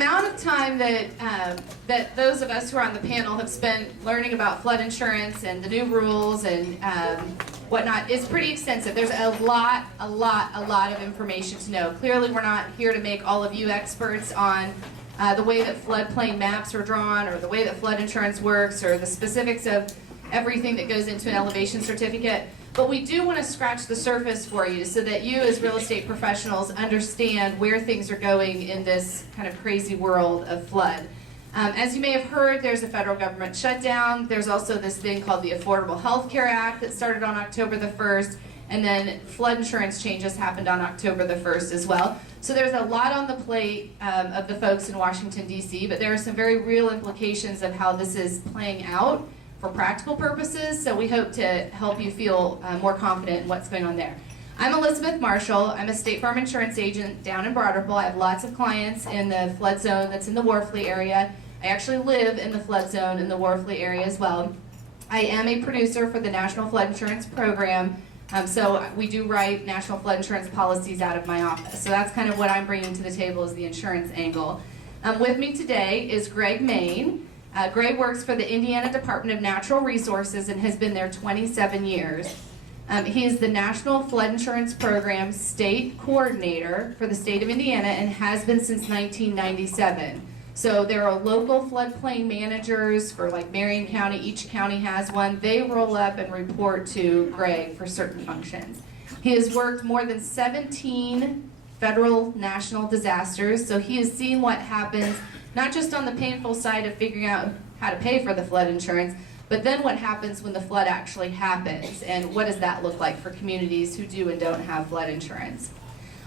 amount of time that those of us who are on the panel have spent learning about flood insurance and the new rules and whatnot is pretty extensive. There's a lot of information to know. Clearly, we're not here to make all of you experts on the way that floodplain maps are drawn or the way that flood insurance works or the specifics of everything that goes into an elevation certificate. But we do want to scratch the surface for you so that you as real estate professionals understand where things are going in this kind of crazy world of flood. As you may have heard, there's a federal government shutdown. There's also this thing called the Affordable Health Care Act that started on October the 1st, and then flood insurance changes happened on October the 1st as well. So there's a lot on the plate of the folks in Washington, D.C., but there are some very real implications of how this is playing out for practical purposes, so we hope to help you feel more confident in what's going on there. I'm Elizabeth Marshall. I'm a State Farm insurance agent down in Broad Ripple. I have lots of clients in the flood zone that's in the Wharfley area. I actually live in the flood zone in the Wharfley area as well. I am a producer for the National Flood Insurance Program, so we do write national flood insurance policies out of my office. So that's kind of what I'm bringing to the table is the insurance angle. With me today is Greg Main. Greg works for the Indiana Department of Natural Resources and has been there 27 years. He is the National Flood Insurance Program State Coordinator for the state of Indiana and has been since 1997. So there are local floodplain managers for like Marion County, each county has one. They roll up and report to Greg for certain functions. He has worked more than 17 federal national disasters, so he has seen what happens not just on the painful side of figuring out how to pay for the flood insurance, but then what happens when the flood actually happens, and what does that look like for communities who do and don't have flood insurance.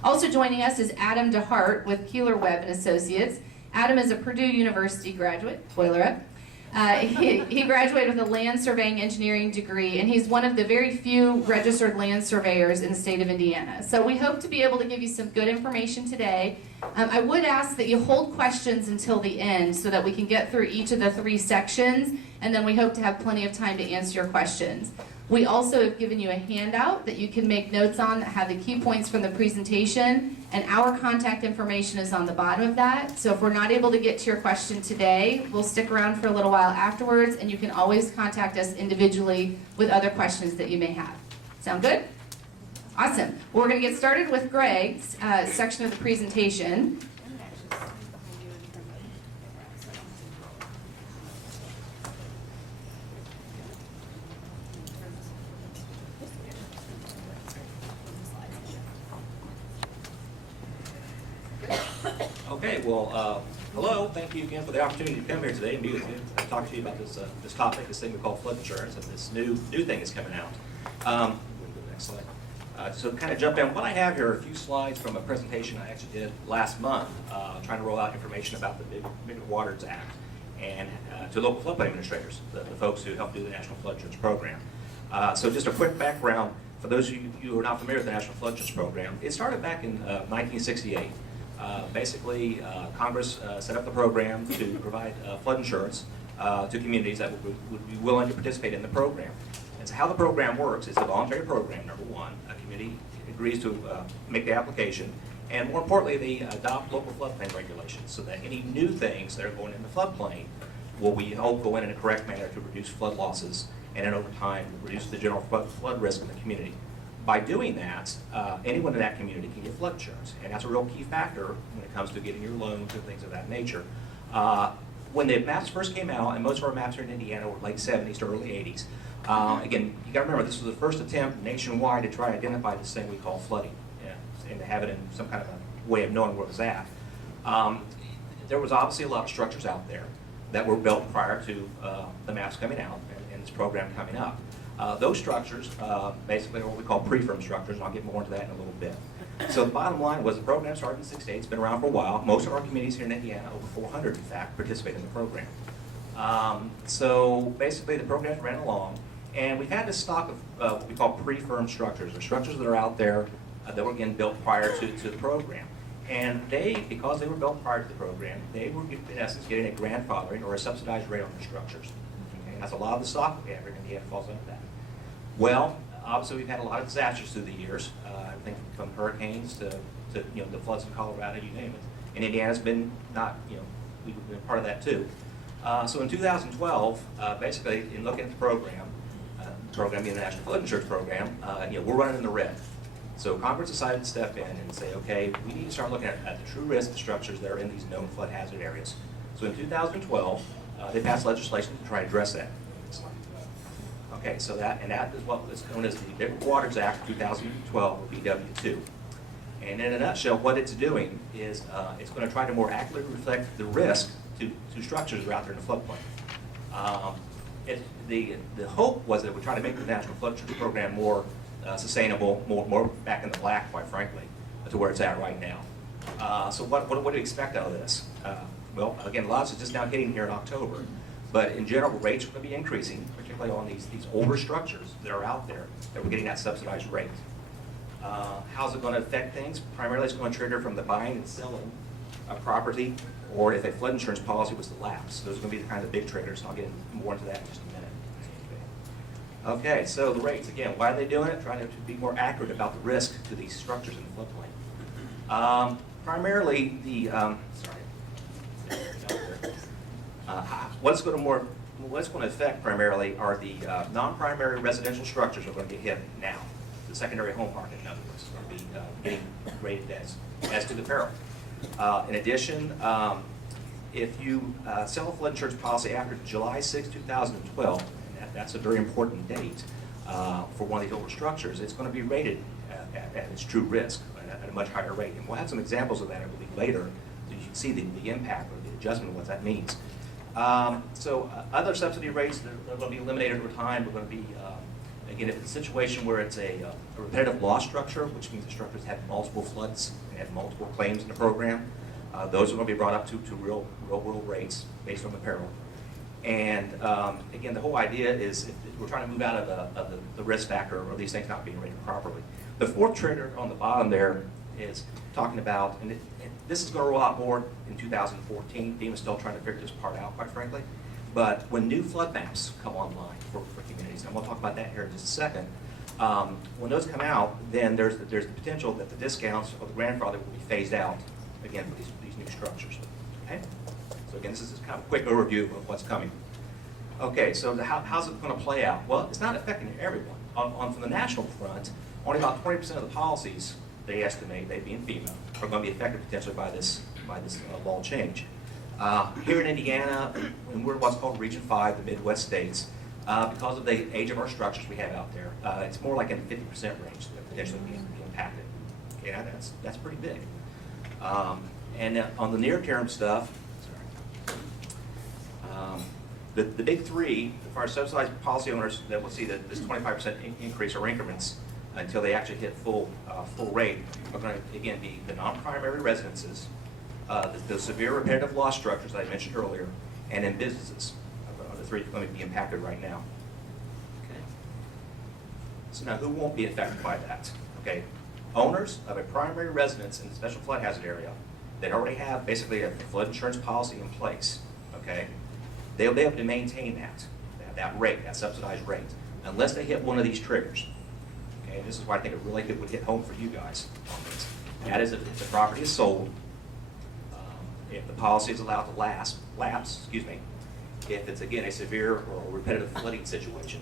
Also joining us is Adam DeHart with Keeler Webb & Associates. Adam is a Purdue University graduate, spoiler up. He graduated with a land surveying engineering degree, and he's one of the very few registered land surveyors in the state of Indiana. So we hope to be able to give you some good information today. I would ask that you hold questions until the end so that we can get through each of the 3 sections, and then we hope to have plenty of time to answer your questions. We also have given you a handout that you can make notes on that have the key points from the presentation, and our contact information is on the bottom of that. So if we're not able to get to your question today, we'll stick around for a little while afterwards, and you can always contact us individually with other questions that you may have. Sound good? Awesome. Well, we're going to get started with Greg's section of the presentation. Okay, well, hello. Thank you again for the opportunity to come here today and be with you and talk to you about this topic, this thing we call flood insurance, and this new thing that's coming out. We'll go to the next slide. So kind of jump in. What I have here are a few slides from a presentation I actually did last month, trying to roll out information about the MIBOR Waters Act and to local floodplain administrators, the folks who help do the National Flood Insurance Program. So just a quick background for those of you who are not familiar with the National Flood Insurance Program. It started back in 1968. Basically, Congress set up the program to provide flood insurance to communities that would be willing to participate in the program. And so how the program works is a voluntary program, number one. A community agrees to make the application, and more importantly, they adopt local floodplain regulations so that any new things that are going in the floodplain will, we hope, go in a correct manner to reduce flood losses and then over time reduce the general flood risk in the community. By doing that, anyone in that community can get flood insurance, and that's a real key factor when it comes to getting your loans and things of that nature. When the maps first came out, and most of our maps here in Indiana were late 70s to early 80s, again, you got to remember this was the first attempt nationwide to try to identify this thing we call flooding, and to have it in some kind of a way of knowing where it was at. There was obviously a lot of structures out there that were built prior to the maps coming out and this program coming up. Those structures basically are what we call pre-firm structures, and I'll get more into that in a little bit. So the bottom line was the program started in 68, it's been around for a while. Most of our communities here in Indiana, over 400 in fact, participate in the program. So basically the program ran along, and we've had this stock of what we call pre-firm structures, or structures that are out there that were again built prior to the program. And they, because they were built prior to the program, they were in essence getting a grandfathering or a subsidized rate on their structures. Okay? That's a lot of the stock we have here in Indiana falls under that. Well, obviously we've had a lot of disasters through the years, everything from hurricanes to the floods in Colorado, you name it. And Indiana's been not, we've been part of that too. So in 2012, basically, in looking at the program being the National Flood Insurance Program, we're running in the red. So Congress decided to step in and say, okay, we need to start looking at the true risk structures that are in these known flood hazard areas. So in 2012, they passed legislation to try to address that. Okay, so that is what is known as the Big Waters Act 2012, or BW2. And in a nutshell, what it's doing is it's going to try to more accurately reflect the risk to structures that are out there in the floodplain. The hope was that it would try to make the National Flood Insurance Program more sustainable, more back in the black, quite frankly, to where it's at right now. So what do we expect out of this? Well, again, lots is just now hitting here in October, but in general, rates are going to be increasing, particularly on these older structures that are out there that we're getting that subsidized rate. How's it going to affect things? Primarily, it's going to trigger from the buying and selling of property, or if a flood insurance policy was to lapse. Those are going to be the kind of big triggers, and I'll get more into that in just a minute. Okay, so the rates, again, why are they doing it? Trying to be more accurate about the risk to these structures in the floodplain. Primarily, what's going to affect primarily are the non-primary residential structures that are going to get hit now. The secondary home market, in other words, is going to be getting rated as to the peril. In addition, if you sell a flood insurance policy after July 6, 2012, and that's a very important date for one of these older structures, it's going to be rated at its true risk at a much higher rate. And we'll have some examples of that, I believe, later, so you can see the impact or the adjustment of what that means. Other subsidy rates, they're going to be eliminated over time. We're going to be, again, if it's a situation where it's a repetitive loss structure, which means the structures have multiple floods and have multiple claims in the program, those are going to be brought up to real world rates based on the peril. And again, the whole idea is we're trying to move out of the risk factor or these things not being rated properly. The fourth trigger on the bottom there is talking about, and this is going to roll out more in 2014. FEMA's still trying to figure this part out, quite frankly. But when new flood maps come online for communities, and we'll talk about that here in just a second, when those come out, then there's the potential that the discounts or the grandfather will be phased out, again, for these new structures. Okay? So again, this is just kind of a quick overview of what's coming. Okay, so how's it going to play out? Well, it's not affecting everyone. From the national front, only about 20% of the policies, they estimate, they being FEMA, are going to be affected potentially by this law change. Here in Indiana, and we're what's called Region 5, the Midwest states, because of the age of our structures we have out there, it's more like in the 50% range that potentially be impacted. Okay, that's pretty big. And on the near-term stuff, the big three, as far as subsidized policy owners that will see this 25% increase or increments until they actually hit full rate, are going to, again, be the non-primary residences, the severe repetitive loss structures that I mentioned earlier, and then businesses are the three that are going to be impacted right now. Okay. So now, who won't be affected by that? Okay, owners of a primary residence in the special flood hazard area that already have basically a flood insurance policy in place. Okay, they'll be able to maintain that rate, that subsidized rate, unless they hit one of these triggers. Okay, and this is why I think it really would hit home for you guys on this. That is, if the property is sold, if the policy is allowed to lapse, if it's, again, a severe or repetitive flooding situation,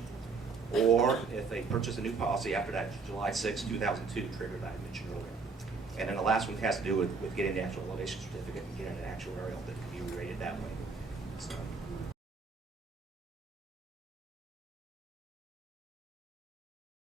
or if they purchase a new policy after that July 6, 2002 trigger that I mentioned earlier. And then the last one has to do with getting the actual elevation certificate and getting an actuarial that can be rated that way. So,